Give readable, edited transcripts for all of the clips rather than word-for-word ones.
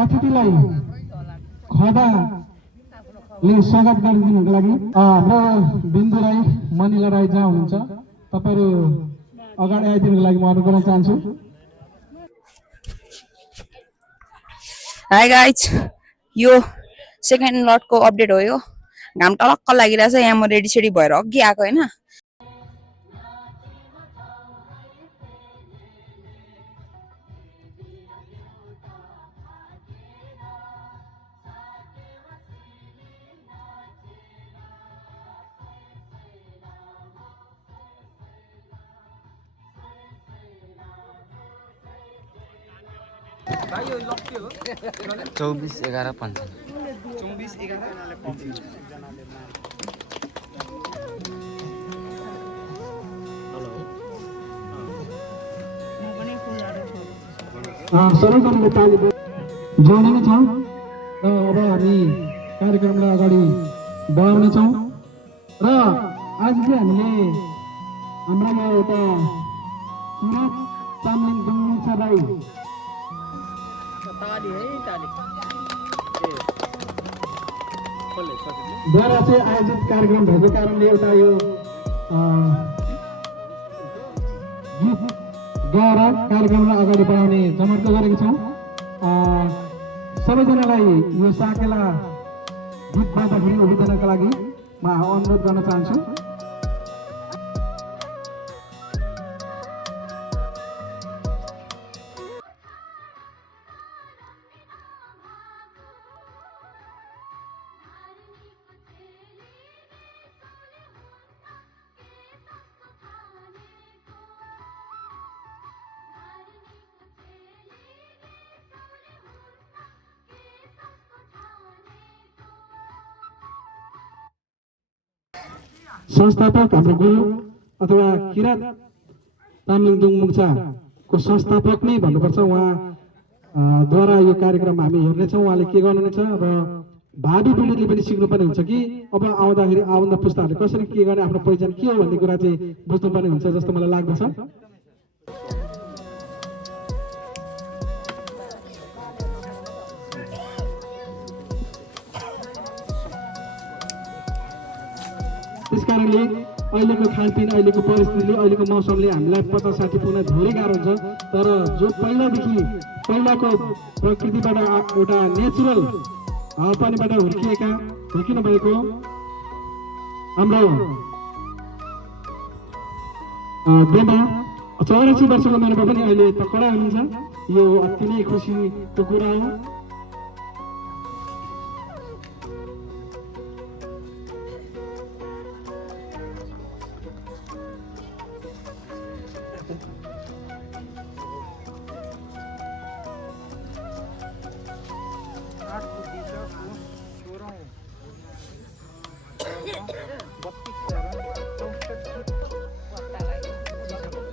अतिथिलाई खदाले स्वागत गरिदिनुको लागि हाम्रो बिन्दु राई मनिला राई जहाँ हुनुहुन्छ तपाईहरु अगाडि आइदिनुको लागि म अनुरोध गर्न चाहन्छु। हाई गाइज, यो सेकेन्ड लटको अपडेट हो। यो घाम टलक्क लागिरहेछ यहाँ, म रेडी सेडी भएर अघि आएको हैन। चौबीस 11 5 सबैजनाले ताली जोड्ने छौँ र अब हामी कार्यक्रमलाई अगाडि बढाउनेछौँ र आज चाहिँ हामीले हाम्रो यो एउटा किरात चामलिङ दुम्मुङछा राई द्वारा चाहिँ आयोजित कार्यक्रम भएको कारणले एउटा यो गीत गाएर कार्यक्रमलाई अगाडि बढाउने जमर्को गरेको छौँ। सबैजनालाई यो साकेला गीत गाउँदाखेरि उभिजनको लागि म अनुरोध गर्न चाहन्छु। संस्थापक हाम्रो गुरु अथवा किरात चामलिङ दुम्मुङछाको संस्थापक नै भन्नुपर्छ। उहाँ द्वारा यो कार्यक्रम हामी हेर्नेछौँ। उहाँले के गर्नुहुनेछ र भावी पिँढीले पनि सिक्नुपर्ने हुन्छ कि अब आउँदाखेरि आउँदा पुस्ताहरूले कसरी के गर्ने, आफ्नो पहिचान के हो भन्ने कुरा चाहिँ बुझ्नुपर्ने हुन्छ जस्तो मलाई लाग्दछ। त्यसकारणले अहिलेको खानपिन, अहिलेको परिस्थितिले, अहिलेको मौसमले हामीलाई 50-60 पुग्न धेरै गाह्रो हुन्छ। तर जो पहिलाको प्रकृतिबाट एउटा नेचुरल हावापानीबाट हुर्किनु भएको हाम्रो देमा 84 वर्षको उमेरमा पनि अहिले तकडा हुनुहुन्छ। यो अति नै खुसीको कुरा हो।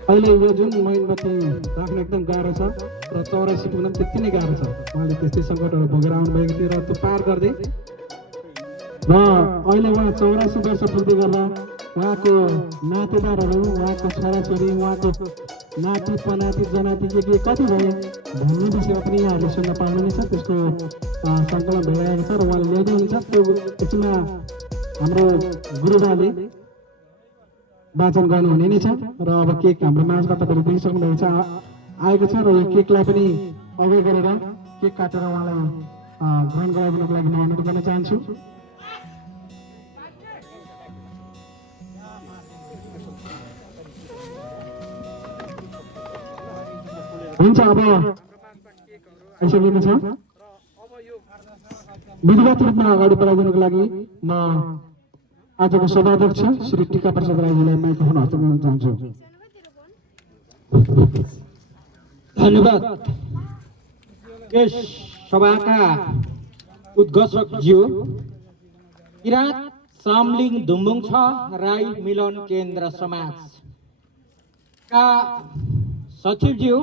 अहिले यो जुन मैनबत्ती राख्न एकदम गाह्रो छ र 84 पुग्न पनि त्यति नै गाह्रो छ। उहाँले त्यस्तै सङ्कटहरू भोगेर आउनुभएको थियो र त्यो पार गर्दै र अहिले उहाँ 84 वर्ष पुग्दै गर्दा उहाँको नातेदारहरू, उहाँको छोराछोरी, उहाँको नाति पनाति जनाति के कति भए भन्ने विषयमा पनि यहाँहरूले सुन्न पाउनुहुनेछ। त्यसको सङ्कलन भइरहेको छ र उहाँले ल्याउँदै हुनुहुन्छ। त्यो एकछिनमा हाम्रो गुरुबाले वाचन गर्नुहुने नै छ र अब केक हाम्रो माझमा तपाईँले देखिसक्नु भएको छ आएको छ र यो केकलाई पनि अगाडि गरेर केक काटेर उहाँलाई ग्रहण गराइदिनको लागि म अनुरोध गर्न चाहन्छु। हुन्छ, अब आइसकेको छ। विधिवत रूपमा अगाडि बढाइदिनुको लागि म आजको सभाध्यक्ष श्री टीका प्रसाद राईजीलाई माइक्रोफोन हस्तान्तरण गर्न चाहन्छु। धन्यवाद। यस सभाका उद्घोषकज्यू किरात चामलिङ दुम्मुङछा राई मिलन केन्द्र समाजका सचिवज्यू,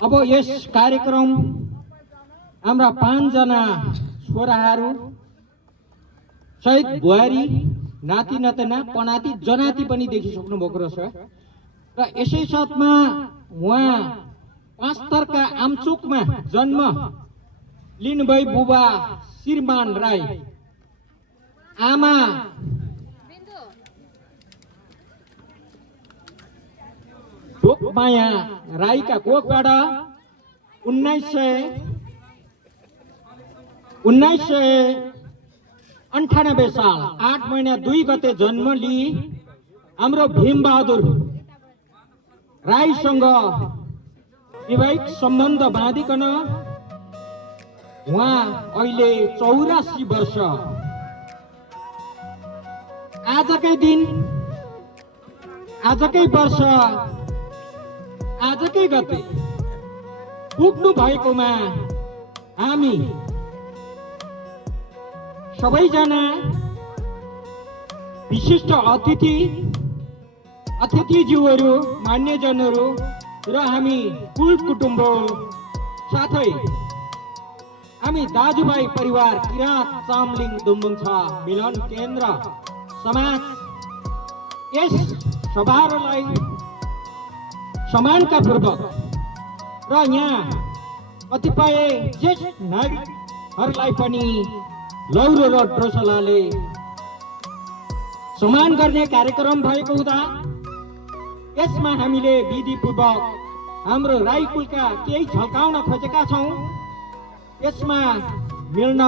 अब यस कार्यक्रम हाम्रा 5 जना छोराहरू सहित बुहारी, नाति नातिना, पनाति जनाति पनि देखिसक्नु भएको रहेछ र यसै साथमा उहाँ 5 थरका आमचोकमा जन्म लिनुभई बुबा श्रीमान राई, आमा ढोकमाया राईका कोखबाट 1998 साल 8 महिना 2 गते जन्म लिई हाम्रो भीमबहादुर राईसँग वैवाहिक सम्बन्ध बाँधिकन उहाँ अहिले 84 वर्ष आजकै दिन आजकै वर्ष आजकै गते पुग्नु भएकोमा हामी सबैजना विशिष्ट अतिथिज्यूहरू, मान्यजनहरू र हामी कुल कुटुम्ब साथै हामी दाजुभाइ परिवार किराँत चामलिङ दुम्बुङछा मिलन केन्द्र समाज यस समारोहलाई सम्मानका पूर्वक र यहाँ कतिपय ज्येष्ठ नागरिकहरूलाई पनि लौरो र ड्रोसलाले सम्मान गर्ने कार्यक्रम भएको हुँदा यसमा हामीले विधिपूर्वक हाम्रो राई कुलका केही झल्काउन खोजेका छौँ। यसमा मिल्न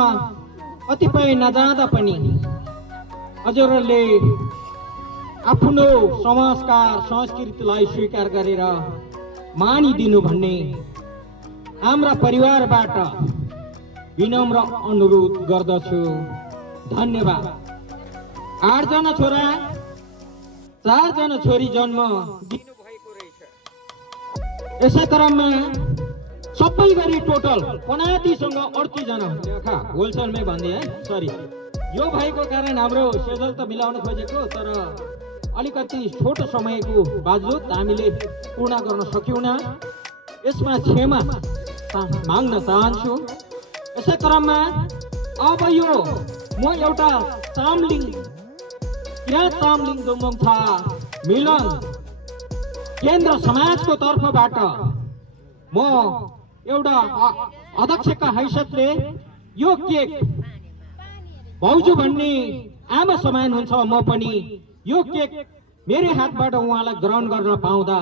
कतिपय नजाँदा पनि हजुरहरूले आफ्नो संस्कार संस्कृतिलाई स्वीकार गरेर मानिदिनु भन्ने हाम्रा परिवारबाट विनम्र अनुरोध गर्दछु। धन्यवाद। 8 जना छोरा 4 जना छोरी जन्म दिनुभएको रहेछ। यसै क्रममा सबै गरी टोटल पनातीसँग 38 जना होलसेलमै भन्दै है, सरी यो भएको कारण हाम्रो सेजल त मिलाउन खोजेको तर अलिकति छोटो समयको बावजुद हामीले पूर्ण गर्न सक्यौँ। यसमा क्षमा माग्न चाहन्छु। यसै क्रममा अब यो म एउटा किराँत चामलिङ दुम्बुङछा मिलन केन्द्र समाजको तर्फबाट म एउटा अध्यक्षका हैसियतले यो केक भाउजू भन्ने आमा समान हुन्छ, म पनि यो केक मेरै हातबाट उहाँलाई ग्रहण गर्न पाउँदा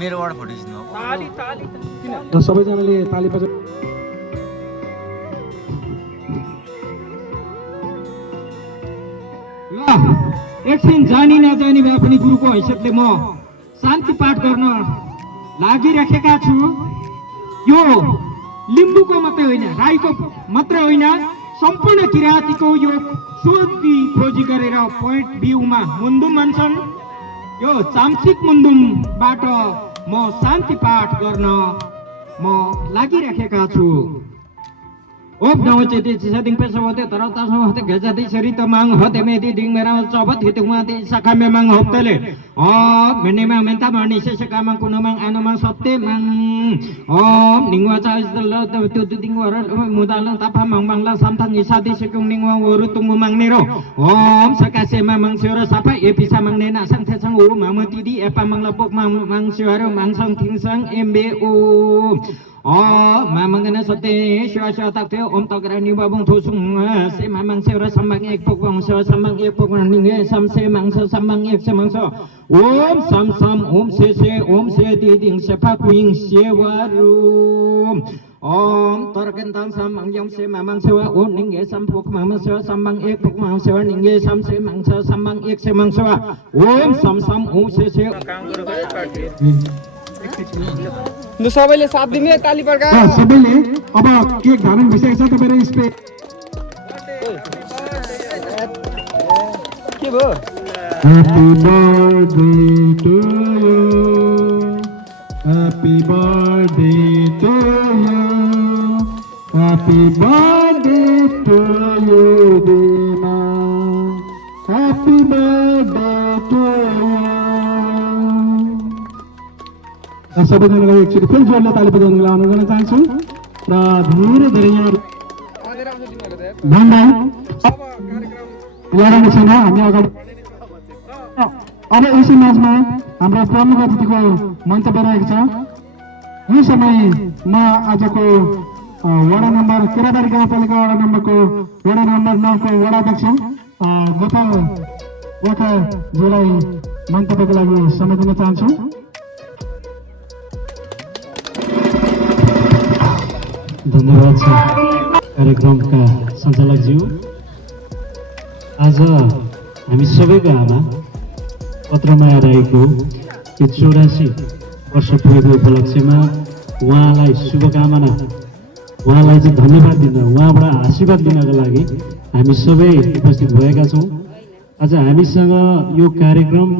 मेरोबाट फोटो खिच्नु र सबैजनाले ताली बजा ल एकछिन जानी नजानी भए पनि गुरुको हैसियतले म शान्ति पाठ गर्न लागिराखेका छु। यो लिम्बूको मात्रै होइन, राईको मात्र होइन, सम्पूर्ण किराँतीको यो सोधी खोजी गरेर पोइन्ट भ्यूमा मुन्दुम भन्छन्। यो चाम्सिक मुन्दुमबाट म शान्ति पाठ गर्न म लागिराखेका छु। ओप नवचे दिङ पेसो होते तर तासो होते गजादी सरी त मांग होते मेदी दिङ मेरा चबत हित हुआते सखा मे मांग होतले मेने मा मेंता मानी से सका मांग कुनो मांग आनो मांग सत्ते मांग निंगवा चाइस ल त्यो दिङ वर मुदाल तापा मांग मांगला सामथाङ इसादी सकुङ निंगवा वरु तुंगु मांग नेरो सकासे मा मांग सेरा सापा एपिसा मांग नेना संथे संग ओ मामति दि एपा मांगला पोक मांग सेरा मांग सं थिंसंग एमबे ओ mamangana sote shwa shwa takte om tagrani babung thosung se mamang seura sambang ek pokong se sambang ek pokong ninge sam se mangsa sambang ek se mangsa om sam sam om se di ding se pakwing se warum om tarkentan samang yom se mamang sewa om ninge sam pok mamang sewa sambang ek pok mamang sewa ninge sam se mangsa sambang ek se mangsa om sam sam om se ल सबैले साथ दिने ताली पड्का सबैले अब cake धारण भइसकेको छ तपाईहरु स्पे के भयो Happy birthday to you Happy birthday to you Dima Happy birthday to you सबैजनालाई एकचोटि फेरि जोडले ताली बजाउन लाउन गर्न चाहन्छु र धेरै धेरै यहाँ भन्दा लडाउने छैन हामी अगाडि अब यसै माझमा हाम्रो प्रमुख अतिथिको मन्तव्य रहेको छ। यो समयमा आजको वडा नम्बर केराबारी गाउँपालिका वडा नम्बरको वडा नम्बर 9 को वडाध्यक्ष गोपाल गोठाज्यूलाई मन्तव्यको लागि समय दिन चाहन्छु। धन्यवाद छ कार्यक्रमका सञ्चालकज्यू। आज हामी सबैको आमा पत्रमाया राईको 84 वर्ष पुगेको उपलक्ष्यमा उहाँलाई शुभकामना, उहाँलाई चाहिँ धन्यवाद दिन, उहाँबाट आशीर्वाद दिनको लागि हामी सबै उपस्थित भएका छौँ। आज हामीसँग यो कार्यक्रमलाई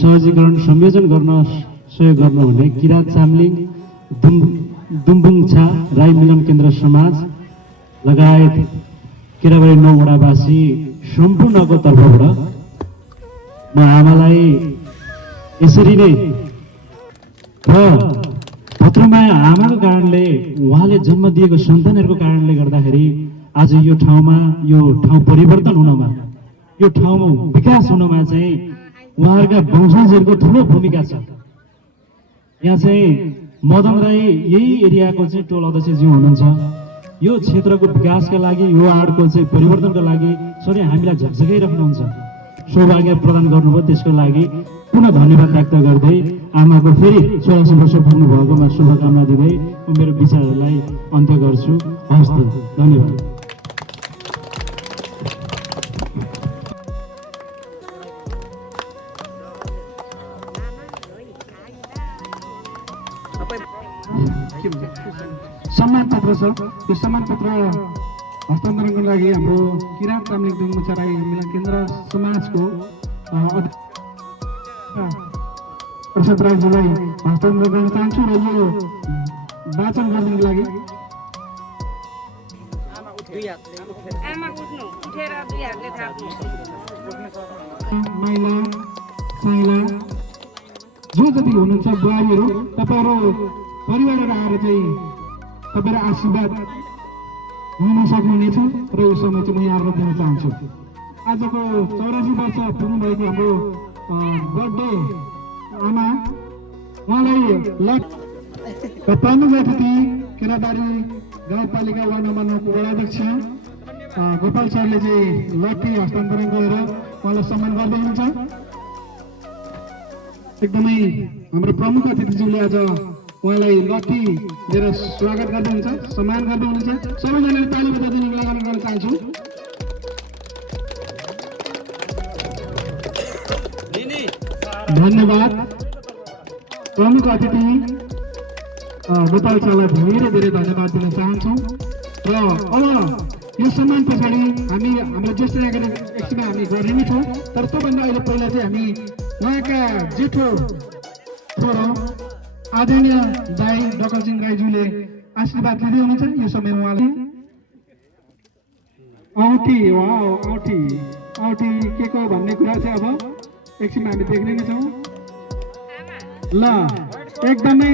सहजीकरण संयोजन गर्न सहयोग गर्नुहुने किरात चामलिङ दुम्बुङछा राई मिलन केन्द्र समाज लगायत केराबारी 9 वडावासी सम्पूर्णको तर्फबाट म आमालाई यसरी नै र पत्रमाया आमाको कारणले, उहाँले जन्म दिएको सन्तानहरूको कारणले गर्दाखेरि आज यो ठाउँ परिवर्तन हुनमा, यो ठाउँमा विकास हुनमा चाहिँ उहाँहरूका वंशजहरूको ठुलो भूमिका छ। यहाँ चाहिँ मदन राई यही एरियाको चाहिँ टोल अध्यक्षज्यू हुनुहुन्छ। यो क्षेत्रको विकासका लागि, यो आडको चाहिँ परिवर्तनको लागि सधैँ हामीलाई झकझकाइराख्नुहुन्छ। सौभाग्य प्रदान गर्नुभयो, त्यसको लागि पुनः धन्यवाद व्यक्त गर्दै आमाको फेरि 84 वर्ष पुग्नु भएकोमा शुभकामना दिँदै म मेरो विचारहरूलाई अन्त्य गर्छु। हवस् त, धन्यवाद। सम्मान पत्र छ, त्यो सम्मान पत्र हस्तान्तरणको लागि हाम्रो किरात चामलिङ दुम्बुङछा राई मिलन केन्द्र समाजको प्रसाद राईज्यूलाई हस्तान्तरण गर्न चाहन्छु र यो वाचन गर्नको लागि माइला साइला जो जति हुनुहुन्छ बुहारीहरू, तपाईँहरू परिवारहरू आएर चाहिँ तपाईँहरू आशीर्वाद हुन सक्नुहुनेछ र यो समय चाहिँ म यहाँहरूलाई दिन चाहन्छु। आजको 84 वर्ष पुग्नुभएको हाम्रो बर्थडे आमा, उहाँलाई प्रमुख अतिथि केराबारी गाउँपालिका वार्ड नम्बर 9 को वडाध्यक्ष गोपाल सरले चाहिँ लट्ठी हस्तान्तरण गरेर उहाँलाई सम्मान गर्दै हुनुहुन्छ। एकदमै हाम्रो प्रमुख अतिथिज्यूले आज उहाँलाई लट्ठी दिएर स्वागत गर्दै हुनुहुन्छ, सम्मान गर्दै हुनुहुन्छ। सबैजनाले ताली बजाइदिनु लगान गर्न चाहन्छु। धन्यवाद। प्रमुख अतिथि गोपाल सरलाई धेरै धेरै धन्यवाद दिन चाहन्छौँ। र अब यो सम्मान पछाडि हामी हाम्रो ज्येष्ठ नागरिक एकछिनमा हामी गर्ने नै छौँ, तर त्योभन्दा अहिले पहिला चाहिँ हामी उहाँका जेठो छोरो आदरणीय दाई डकलसिंह राईज्यूले आशीर्वाद लिँदै हुनुहुन्छ। यो समयमा उहाँले औँठी के को भन्ने कुरा चाहिँ अब एकछिनमा हामी देख्ने नै छौँ। ल एकदमै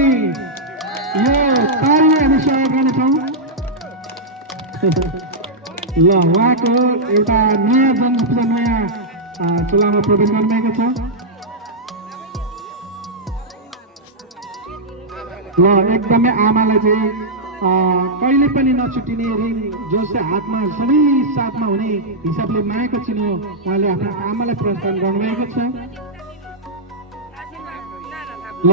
यो ताली हामी स्वागत गर्नेछौँ। ल उहाँको एउटा नयाँ जन्मदिन, नयाँ चुलामा प्रवेश गर्नुभएको छ। ल एकदमै आमालाई चाहिँ कहिले पनि नछुटिने रिङ जो चाहिँ हातमा सबै साथमा हुने हिसाबले मायाको चिनो उहाँले आफ्नो आमालाई प्रदान गर्नुभएको छ। ल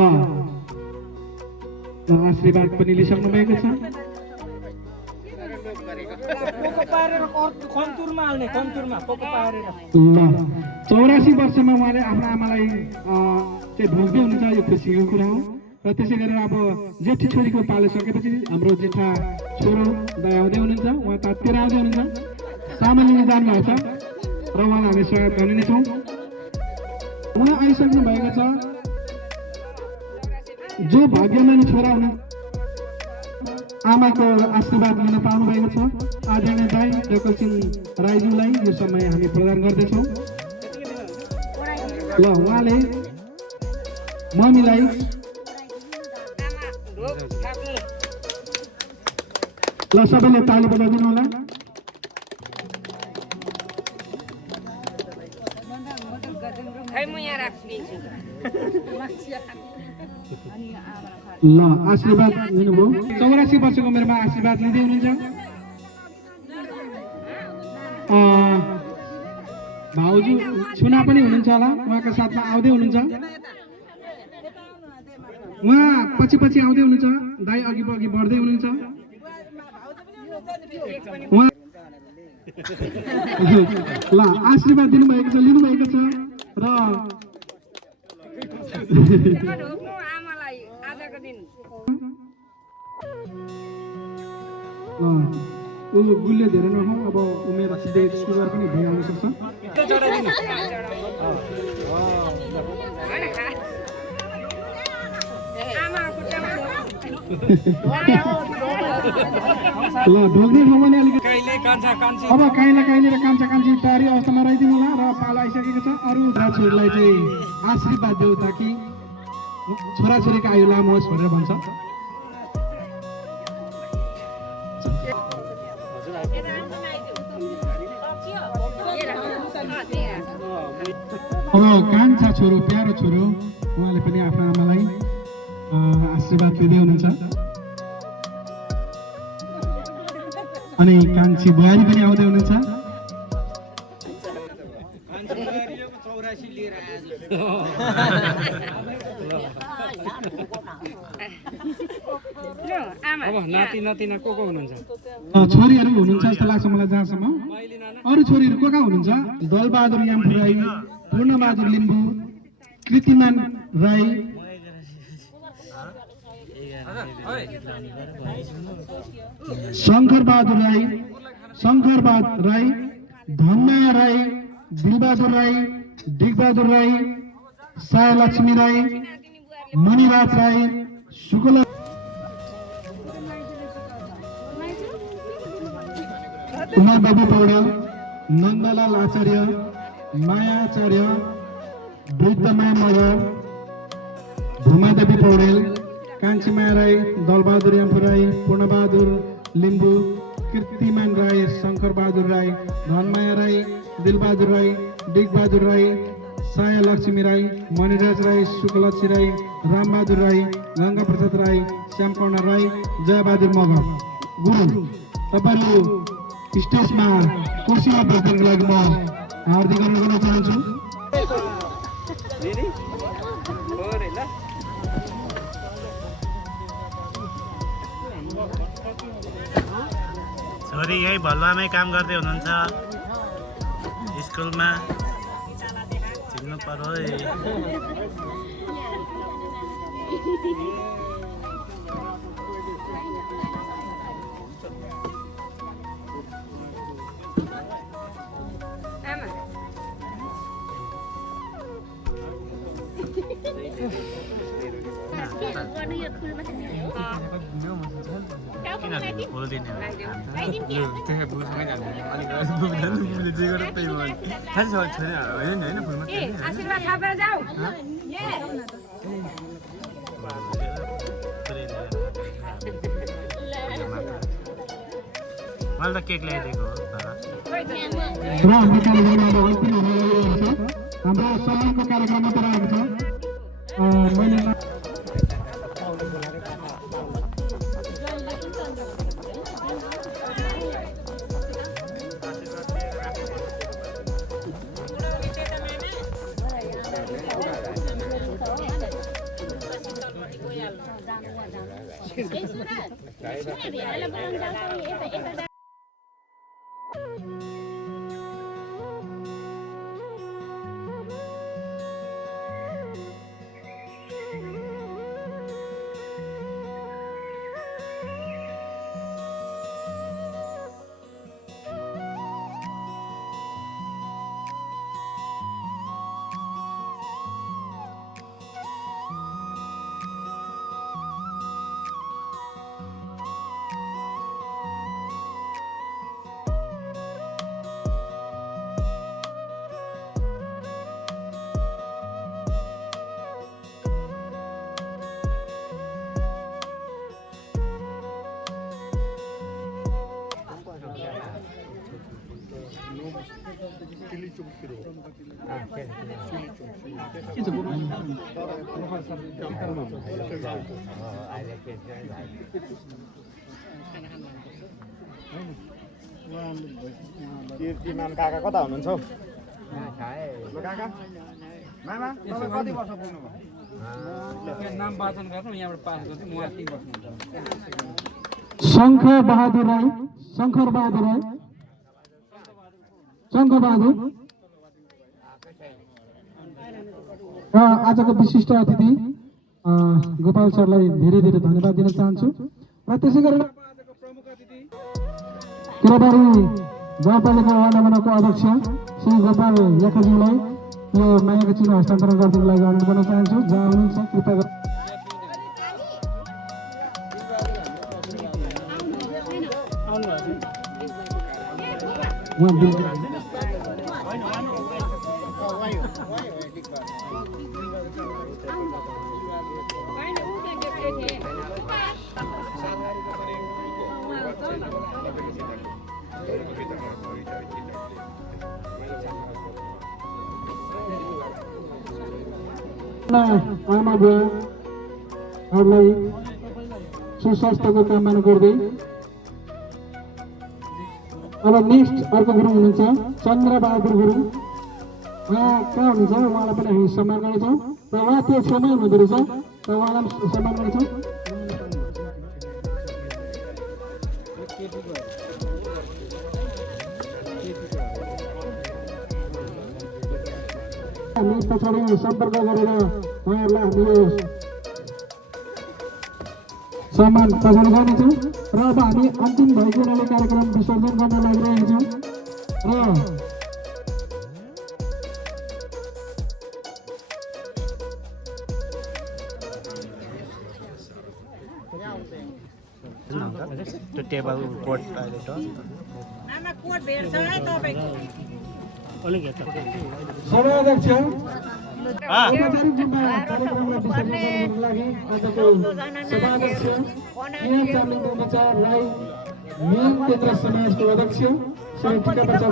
आशीर्वाद पनि लिइसक्नु भएको छ। ल 84 वर्षमा उहाँले आफ्नो आमालाई चाहिँ भोग्दै हुनुहुन्छ, यो खुसीको कुरा हो। र त्यसै गरेर अब जेठी छोरीको पालिसकेपछि हाम्रो जेठा छोरो दाइ आउँदै हुनुहुन्छ, उहाँ तातेर आउँदै हुनुहुन्छ, सामान लिन जानुभएको छ र उहाँलाई हामी स्वागत गर्ने नै छौँ। उहाँ आइसक्नु भएको छ। जो भाग्यमानी छोरा हुनु आमाको आशीर्वाद लिन पाउनु भएको छ आदरणीय दाइ डकलसिंह राईज्यूलाई यो समय हामी प्रदान गर्दैछौँ। ल उहाँले मम्मीलाई ल सबैले ताली बजाइदिनु होला। ल आशीर्वाद लिनुभयो 84 वर्षको उमेरमा आशीर्वाद लिँदै हुनुहुन्छ भाउजू छुना पनि हुनुहुन्छ होला उहाँको साथमा आउँदै हुनुहुन्छ उहाँ पछि पछि आउँदै हुनुहुन्छ दाइ अघि अघि बढ्दै हुनुहुन्छ उहाँ ल आशीर्वाद दिनुभएको छ लिनुभएको छ र गुलियो धेरै नखाउँ अब उमेर सिधै सुगर पनि भइहाल्नु सक्छ ल ढोग्ने ठाउँमा नि अलिकति अब काइला र कान्छा कान्छी तयारी अवस्थामा रहिदिनु होला र पालो आइसकेको छ अरू छोराछोरीलाई चाहिँ आशीर्वाद देऊ ताकि छोराछोरीको आयु लामो होस् भनेर भन्छ अब कान्छा छोरो प्यारो छोरो उहाँले पनि आफ्नो आमालाई आशीर्वाद दिँदै हुनुहुन्छ अनि कान्छी बुहारी पनि आउँदै हुनुहुन्छ छोरीहरू हुनुहुन्छ जस्तो लाग्छ मलाई जहाँसम्म अरू छोरीहरू को कहाँ हुनुहुन्छ दलबहादुर याम्फु राई पूर्णबहादुर लिम्बू कृतिमान राई शंकर बहादुर राई धनमाया राई दिलबहादुर राई डिगबहादुर राई साया लक्ष्मी राई मणिराज राई शुक्ला उमा बाबु पौडेल नन्दलाल आचार्य माया आचार्य वृद्धमाया मगर भूमादेवी पौडेल कान्छीमाया राई दलबहादुर याम्फु राई पूर्णबहादुर लिम्बू कीर्तिमान राई शंकर बहादुर राई धनमाया राई दिलबहादुर राई डिगबहादुर राई साया लक्ष्मी राई मणिराज राई शुक्लक्षी राई रामबहादुर राई गंगा प्रसाद राई श्यामकर्ण राई जयबहादुर मगर गुरु तपाईहरु स्टेजमा कुर्सीमा बस्नको लागि म हार्दिक अनुरोध गर्न चाहन्छु छोरी यही भलुवामै काम गर्दै हुनुहुन्छ स्कुलमा चिन्नु पर्यो मलाई त केक ल्याइदिएको हो हाम्रो सम्मानको कार्यक्रममा पर आएको छ मैले कीर्तिमान काका कता हुनुहुन्छ हौ काका मामा तपाईँ कति वर्ष पुग्नुभयो नाम वाचन गर्नु यहाँबाट पास गर्छु म यति बस्नुहुन्छ शङ्कर बहादुर राई र आजको विशिष्ट अतिथि गोपाल सरलाई धेरै धेरै धन्यवाद दिन चाहन्छु र त्यसै गरेर किराबारी गाउँपालिका वार्ड नम्बरको अध्यक्ष श्री गोपाल याखाज्यूलाई यो मायाको चिन्ह हस्तान्तरण गरिदिनको लागि अनुरोध गर्न चाहन्छु। जहाँ हुनुहुन्छ कृपया गरेर आमा बुवाहरूलाई सुस्वास्थ्यको कामना गर्दै अब नेक्स्ट अर्को गुरुङ हुनुहुन्छ चन्द्रबहादुर गुरुङ। उहाँ कहाँ हुनुहुन्छ उहाँलाई पनि हामी सम्मान गर्नेछौँ र उहाँ त्यो छेउमै हुनुहुँदो रहेछ र उहाँलाई पनि सम्मान गर्नेछौँ। हामी पछाडि सम्पर्क गरेर उहाँहरूलाई हामी सम्मान प्रदान गर्नेछौँ र अब हामी अन्तिम भएको हुनाले कार्यक्रम विसर्जन गर्न लागिरहेका छौँ त्यो टेबल कोट सभाध्यक्ष औपचारिक रूपमा कार्यक्रमलाई विसर्जन गर्नको लागि आजको सभाध्यक्ष यहाँ चामलिङ बच्चा राई मेन केन्द्र समाजको अध्यक्ष श्री टिका बच्चा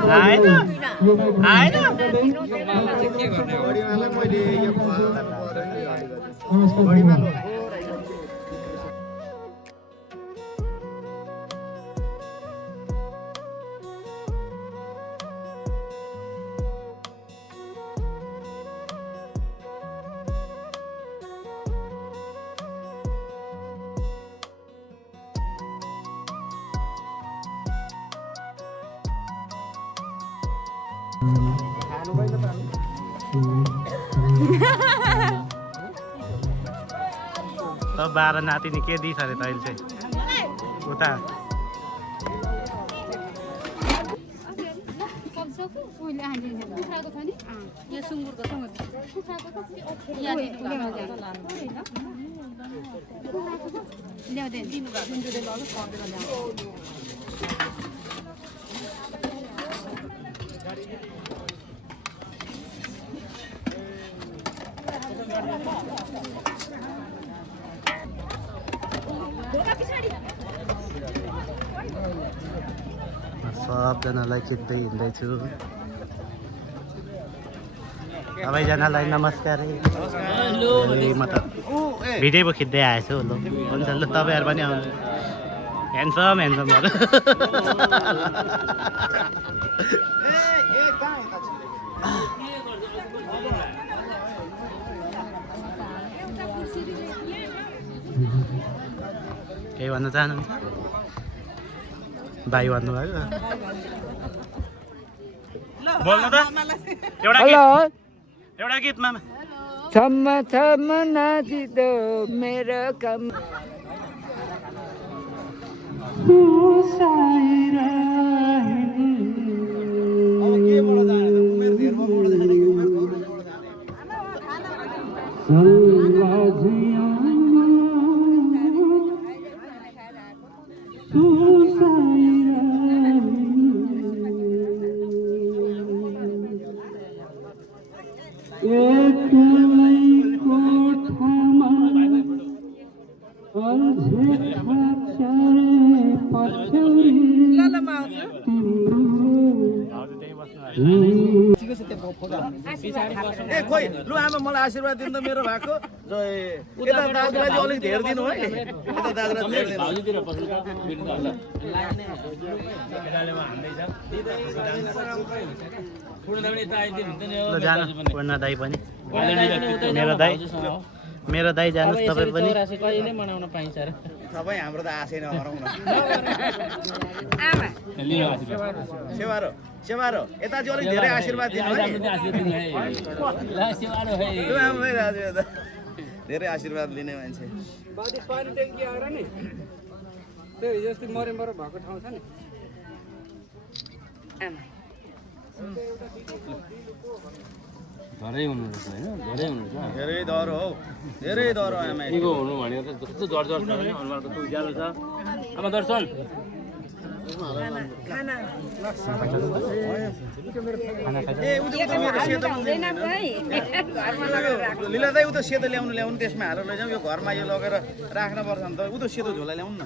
त 12 नातिनी के दिइछ अरे त अहिले चाहिँ उता सबजनालाई खिच्दै हिँड्दैछु। सबैजनालाई नमस्कार। म त भिडियो पो खिच्दै आएछु ल हुन्छ ल तपाईँहरू पनि आउनु ह्यान्डसमहरू केही भन्न चाहनुहुन्छ? भाइ भन्नुभएको बोल्नु त एउटा गीत मामा छम्मा छम्मा नाचिदो मेरो कम ए खोइ लु आमा मलाई आशीर्वाद दिनु त मेरो भएको यता दाजुलाई चाहिँ अलिक धेर दिनु है यता दाजुलाई धेर दिनु ल जानु पूर्ण दाई पनि मेरो दाई जानुहोस् तपाईँ पनि तपाईँ हाम्रो त आशै नहराउँ न सेवारो यता चाहिँ अलिक धेरै आशीर्वाद दिनु है लु आमा भाइ राजु यता धेरै आशीर्वाद लिने मान्छे बादिस पानी ट्याङ्की आएर नि त्यो जस्तै मरेम्बर भएको ठाउँ छ नि धरै हुनुहुन्छ हैन धरै हुनुहुन्छ धेरै डह्रो हौ धेरै डह्रो आमा निको हुनु भनेको त कस्तो जर छ भने अनुहारको त उज्यालो छ आमा दर्शन ए उदो त मेरो सेतो लीला दाइ उदो सेतो ल्याउनु त्यसमा हालेर लैजाउँ यो घरमा यो लगेर राख्न पर्छ नि त उदो सेतो झोला ल्याउनु न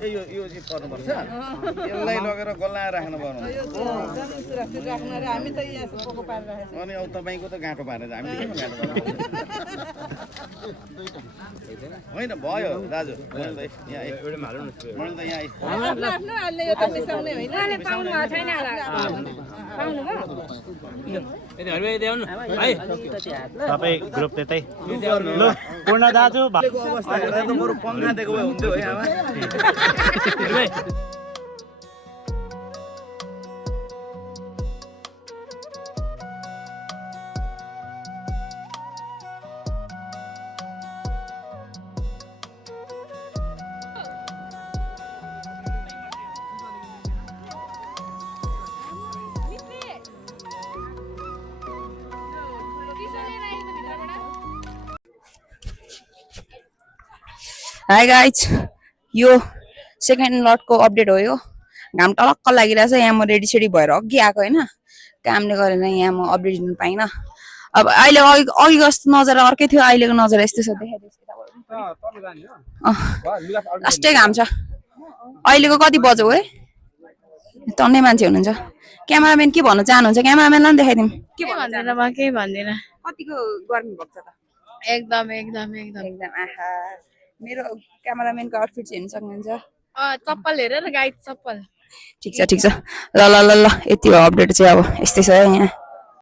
ए यो चाहिँ पर्नुपर्छ यसलाई लगेर गल्लाएर राख्नु पर्नु अनि अब तपाईँको त गाँठो पारेर हामीले के गाँठो पारेर होइन भयो दाजु तपाईँ ग्रुप त्यतै लु पूर्ण दाजु अवस्था हेर्दा त बरु पङ्खा दिएको भए हुन्थ्यो है आमा हाई गाइज यो सेकेन्ड लटको अपडेट हो यो घाम टलक्क लागिरहेछ यहाँ म रेडी सेडी भएर अघि आएको होइन कामले गरेर यहाँ म अपडेट दिनु पाइनँ अब अहिले अघि जस्तो नजर अर्कै थियो अहिलेको नजर यस्तो छ लास्टै घाम छ अहिलेको कति बज्यो है टन्नै मान्छे हुनुहुन्छ क्यामेराम्यान के भन्न चाहनुहुन्छ क्यामेराम्यानलाई पनि देखाइदिउँ के भन्दिनँ कतिको गर्मी भएको छ त एकदम आहा मेरो क्यामेराम्यानको आउटफिट हेर्न सक्नुहुन्छ चप्पल हेर न गाइड चप्पल ठिक छ ल यति भयो अपडेट चाहिँ अब यस्तै छ यहाँ